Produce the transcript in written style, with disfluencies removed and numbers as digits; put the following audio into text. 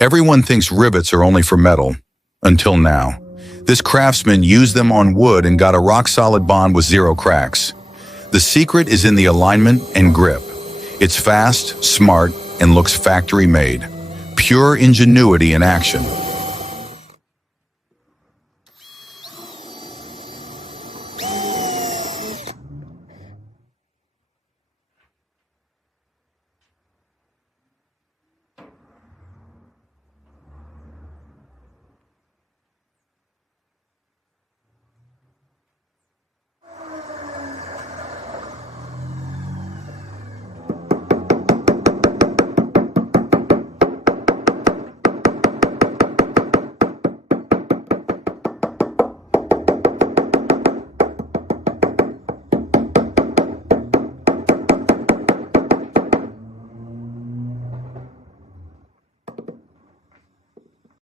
Everyone thinks rivets are only for metal, until now. This craftsman used them on wood and got a rock-solid bond with zero cracks. The secret is in the alignment and grip. It's fast, smart, and looks factory-made. Pure ingenuity in action.